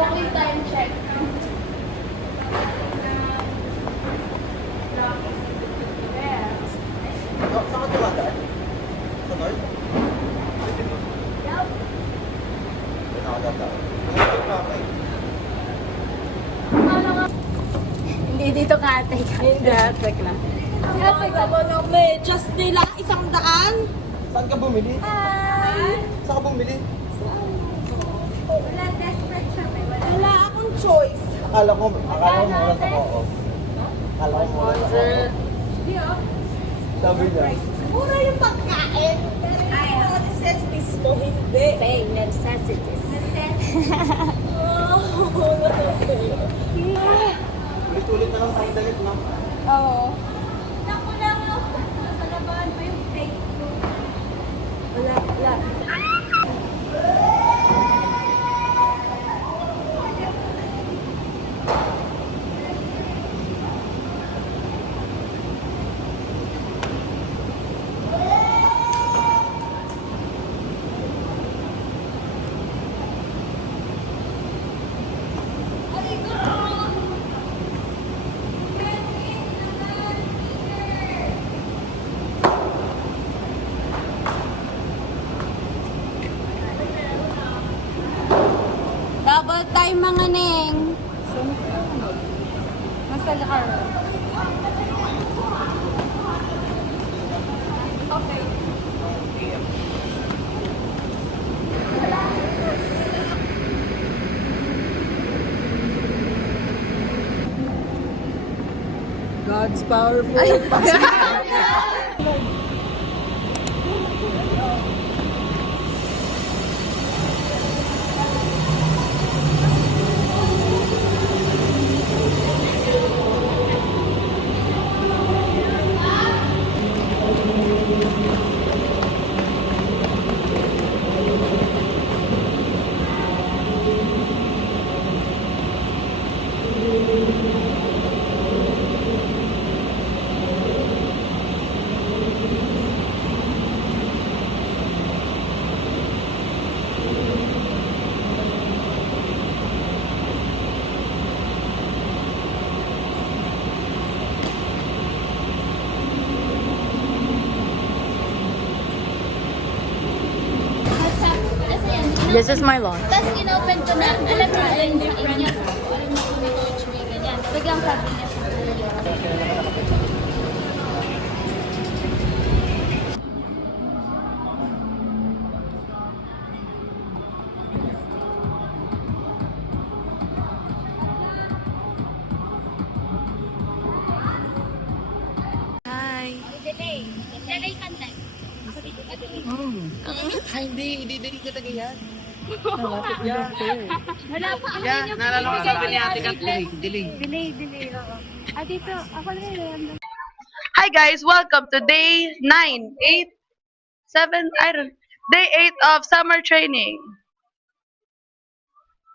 Joking time check. Oh, saan ka tumadaan? Sa north? Yup. Doon ako dadaan. Hindi dito ka ate. Hindi, check lang. Ate ka. Just nila, 100? Saan ka bumili? Hi! Saan ka bumili? Wala, desperate siya. Wala akong choice. Akala ko mura sa co-op. Akala ko mura sa co-op. Sabi niya. Mura yung pagkain. Pero yung necessities mo, hindi. Say necessities. Ulit-ulit na lang tayong dalit, no? Oo. Naku lang ako. Nasa labahan pa yung fake ko. Wala. Double time mga neng. Nasa car. Okay. God's powerful. This is my lawn. Tapos in-open ko na, alam mo yun sa inyo. Alam mo kung may coach may ganyan. Biglang sabi niya sa Hi. Delay. Delay contact. Ako dito ka delay. Ay, hindi ka tagay yan. Wala pa ako Yeah, yun yung naalala ko sabi ni Ate Kat, delay. Delay, oo. Ah, dito, ako lang yun. Hi guys, welcome to day 9, 8, 7, I don't day 8 of summer training.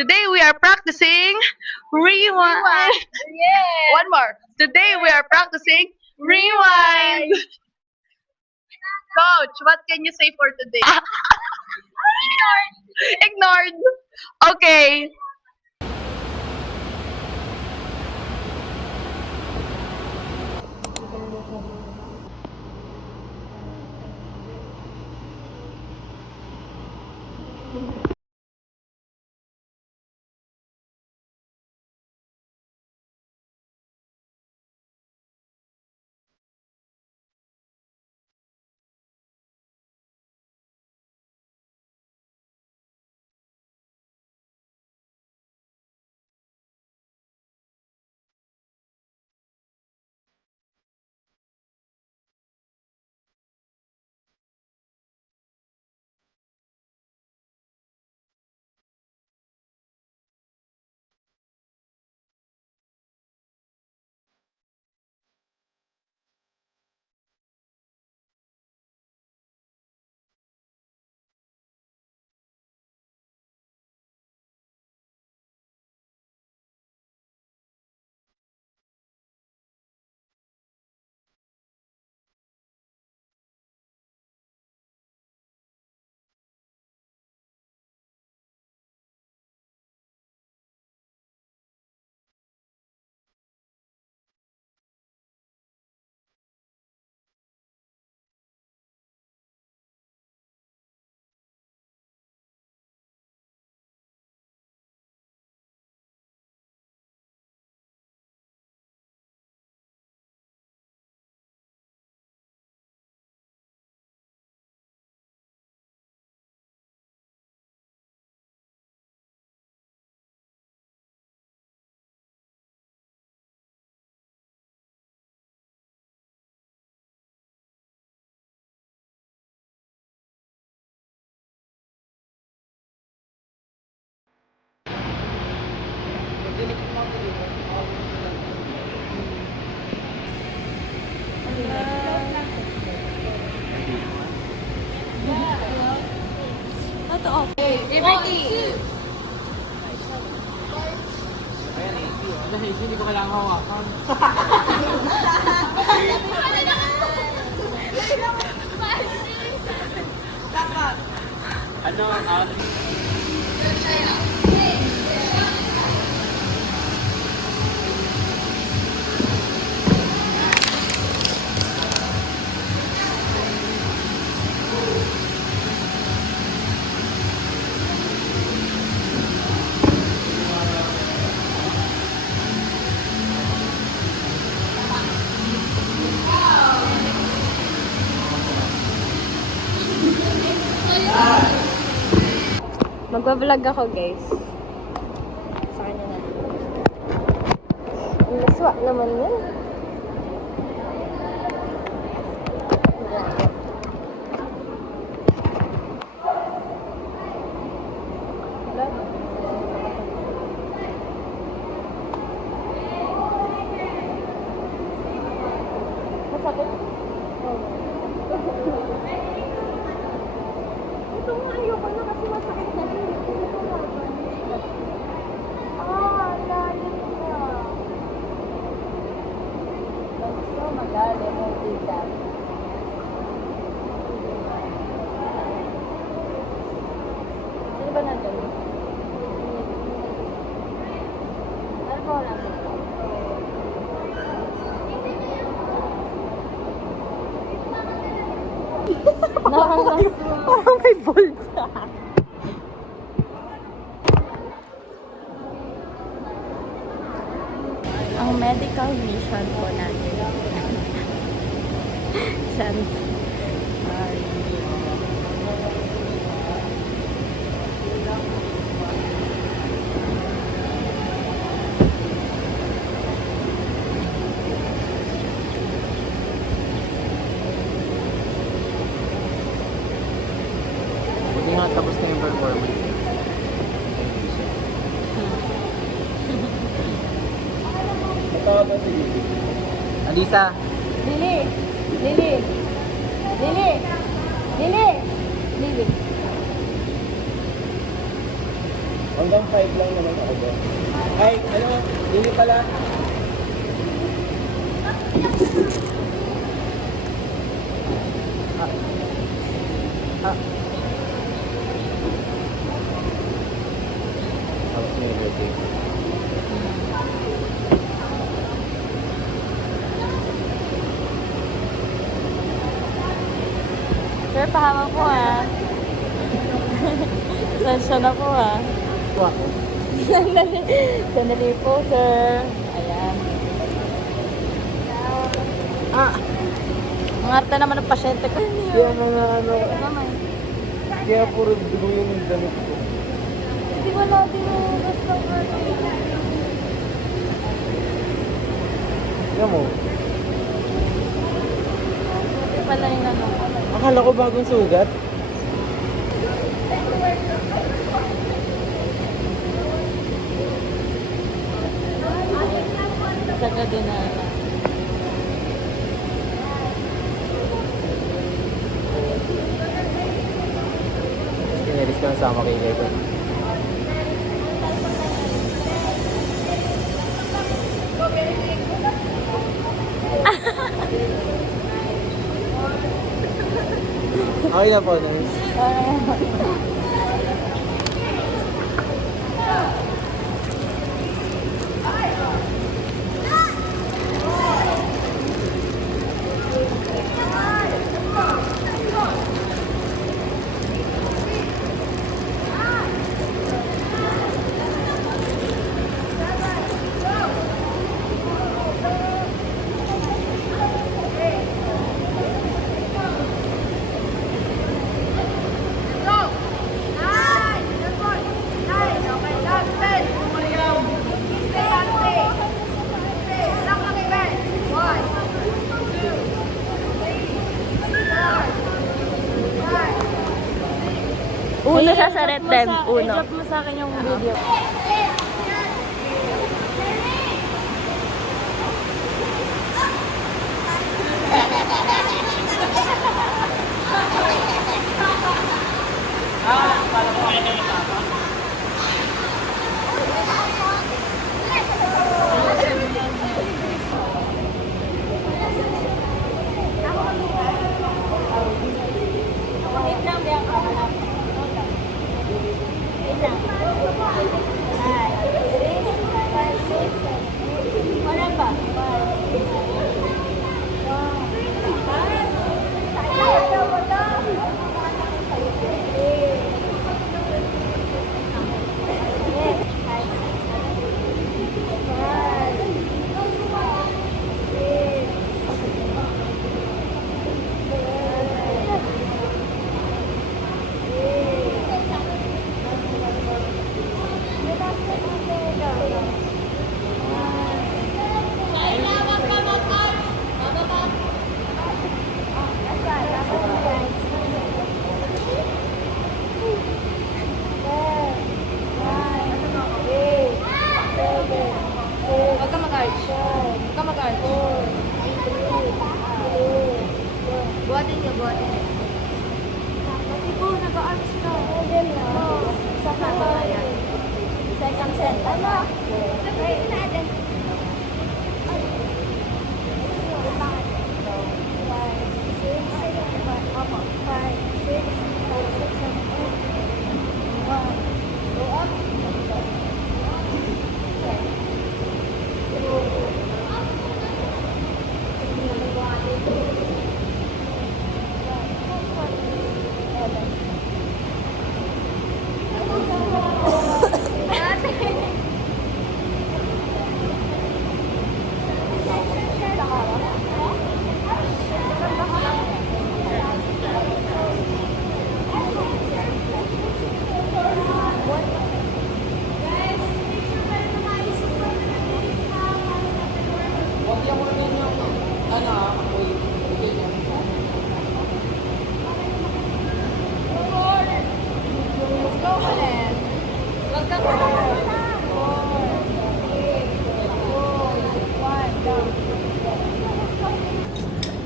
Today we are practicing rewind. Yeah! One more. Today we are practicing rewind. Coach, what can you say for today? Ignored. Okay. Liberty! Hindi ko kailangan hawakan. Ano ang Magbablog ako, guys. Sa kanya na. Ang laswa naman yun. Masakit? Ito nga, ayoko na kasi masakit na rin. Lalim na. So, magaling ang tigat. Sino ba nandun? Ano po lang? Parang may bulsa. Ang medical mission po natin. Chance. Buti nga tapos na yung performance. Ito ba si Lily? Alisa! Lili! Lili! Lili! Lili! Lili! Hanggang 5 lang naman ako doon. Ay, ano? Lily pala. Tapos may birthday. Sir, pahawak ko ah. Sensya na po ah. Wah. Sandali. Sandali po, sir. Ayan. Ah! Ang arte naman ng pasyente ko. Kaya mga ano, Naman. kaya puro dugo yung damit ko. Hindi wala din yung basta Tignan mo. Hindi pala yung ano. Akala ko bagong sugat. Saka din na. Pinalis ko na sama kay Gregor. Okay na po, nurse. Uno sa Red Dem. Uno. I-drop mo sa akin yung video. Wait lang, biyak ka. Wait lang. 5, 6, 7, 8. Wala ba? 4, 3, 2, 1. Buhatin niyo, buhatin niyo. Pati po, nag-arts na. Sa kanya. Second set. Ano? Wait natin.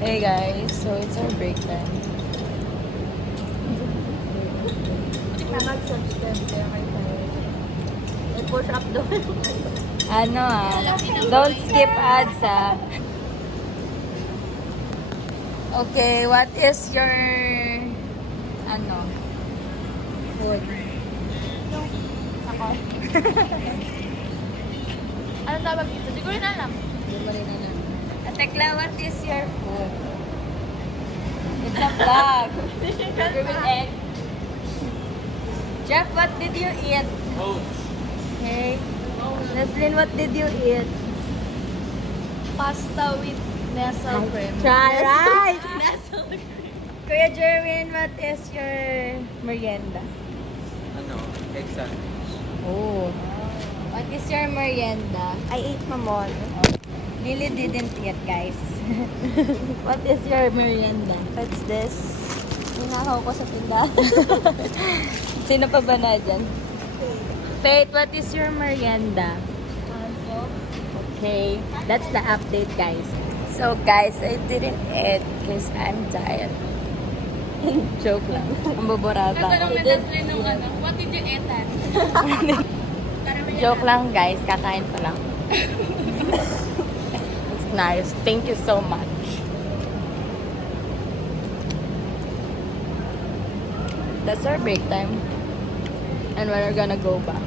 Hey guys, so it's our break time. Mag-subscribe kayo kay Tayo. I-push up doon. Ano don't skip ads Okay, what is your food? Ako. Anong tawag dito? Siguro na lang. Tekla, what is your food? It's a vlog. Burger with egg. Jeff, what did you eat? Okay. Leslyn, what did you eat? Pasta with nestle cream. Try right! Kuya Jerwin, what is your merienda? Egg sandwich. Oh. What is your merienda? I ate mamon. Lily didn't eat, guys. What is your merienda? What's this? Ninakaw ko sa tindahan. Sino pa ba na dyan? Faith, what is your merienda? Okay, that's the update, guys. So, guys, I didn't eat because I'm tired. Joke lang. Ang buburata. What did you eat at? Joke lang, guys. Kakain pa lang. It's nice. Thank you so much. That's our break time. And we're gonna go back.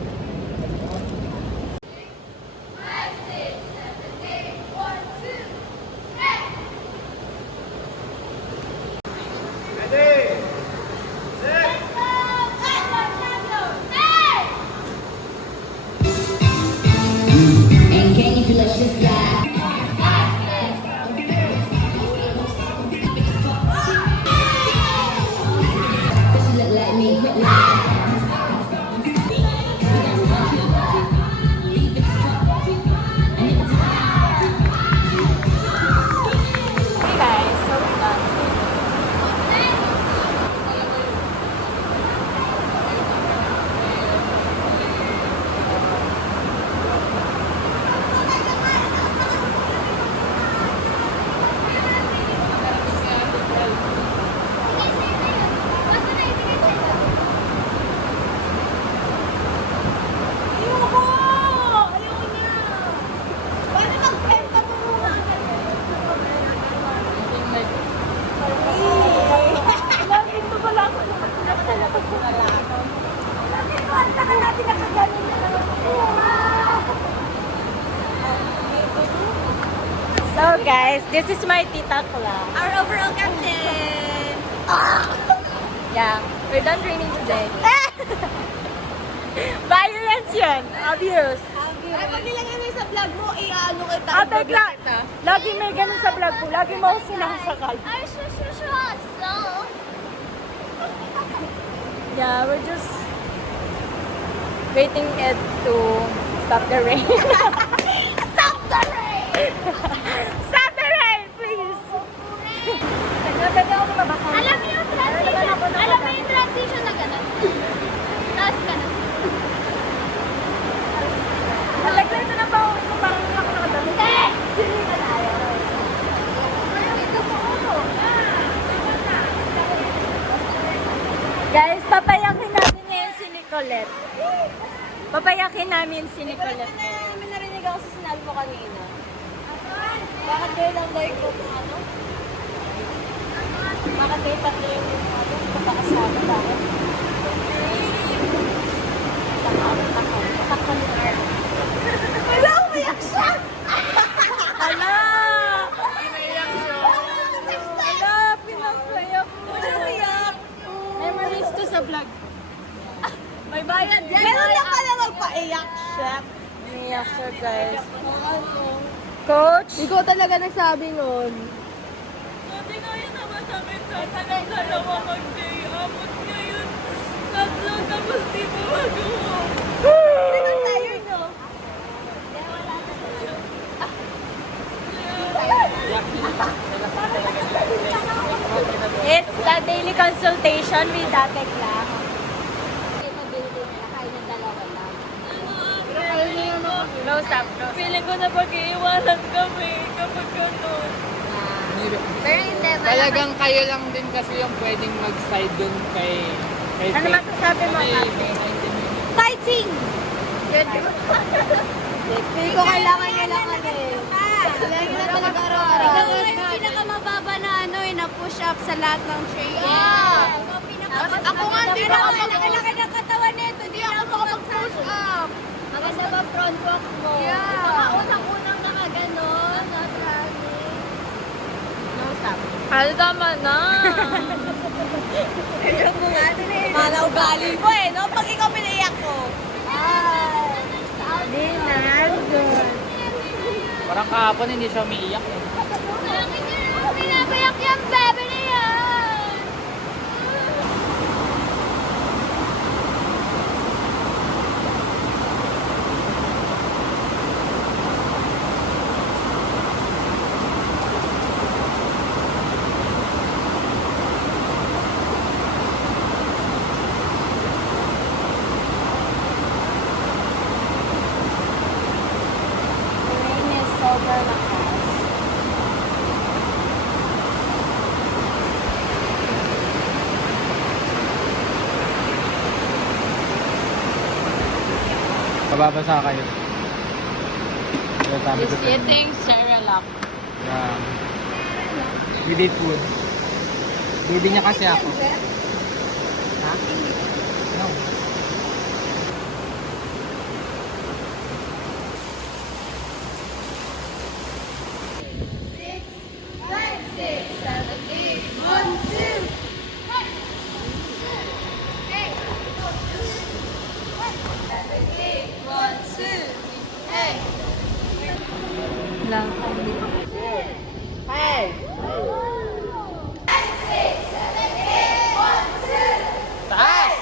This is my tita Cla. Our overall captain. Yeah, we're done training today. Violence yun. Abuse. Ay, pag nilagay mo sa vlog mo, ano kita. Ate Cla, lagi may ganun sa vlog ko. Lagi mo ako sinasakal. Ay, so. Yeah, we're just waiting it to stop the rain. Stop the rain! Stop the rain, please! Pwede ako mabasa. Alam mo yung transition na gano'n? Tapos gano'n. Malagay ito na ba ako ito parang hindi ako nakadami? Hindi! Hindi na tayo. Guys, papayakin namin ngayon si Nicolette. Papayakin namin si Nicolette. May narinig ako sa sinabi mo kanina. Bakit kayo lang like ko kung ano? Bakit kayo tatlo yung magkakasama? Bakit? Wala, umiyak siya! Hala! Umiyak siya. Hala, pinagpayak mo. Umiyak! Memories to sa vlog. May bayad yan. Meron na pala magpaiyak siya. Umiyak siya, guys. Coach? Ikaw talaga nagsabi nun. Sabi nga yun naman sa akin, tatanong dalawa mag-day. Abot ngayon, tatlo tapos di mo magawa. Sino tayo, no? It's a daily consultation with Ate Cla. Close up, close up. Feeling ko na pag-iiwanan kami kapag gano'n. Pero hindi, Talagang kayo lang din kasi yung pwedeng mag-side dun kay ano masasabi mo, Ate? Fighting! Hindi ko kailangan nila kasi. Kailangan nila talaga araw-araw. Ikaw yung pinakamababa na na push up sa lahat ng training. Ako nga, di ba ako Laki-laki ng katawan nito. Hindi ako makapag-push up. Maganda ba front walk mo? Yeah. Unang-unang nakaganon. Ano tama na? Alam mo nga, Mala ugali mo eh, no? Pag ikaw pinaiyak ko. Parang kahapon hindi siya umiiyak eh. Pinapayak yung bebe na yan. The rain is sober lakas. Mababasa kayo. Kaya sabi ko He's eating Cerelac. yeah. We did food. Baby niya kasi ako. Ha? No. Lang. Taas!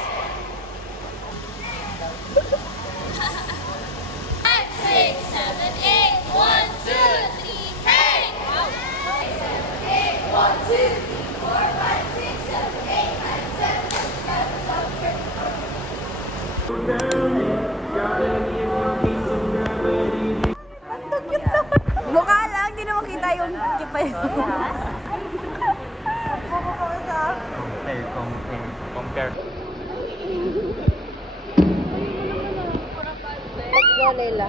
5, 6, 7, 8, 1, 2, 3, hey! Mukha lang, hindi na makita yung kipay. Compare. Let's go, Leila.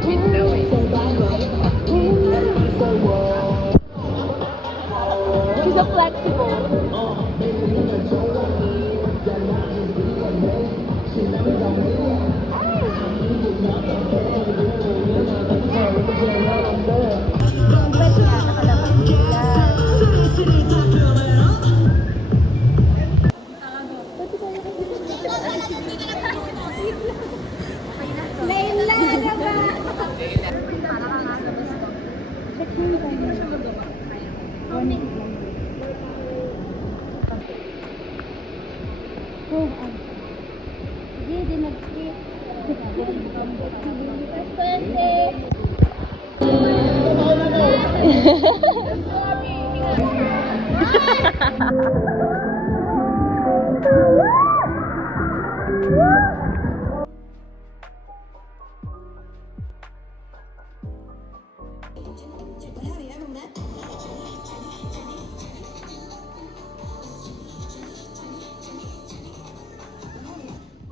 Keep going. Layla, ano ba? Sige, di nag-skip. Birthday!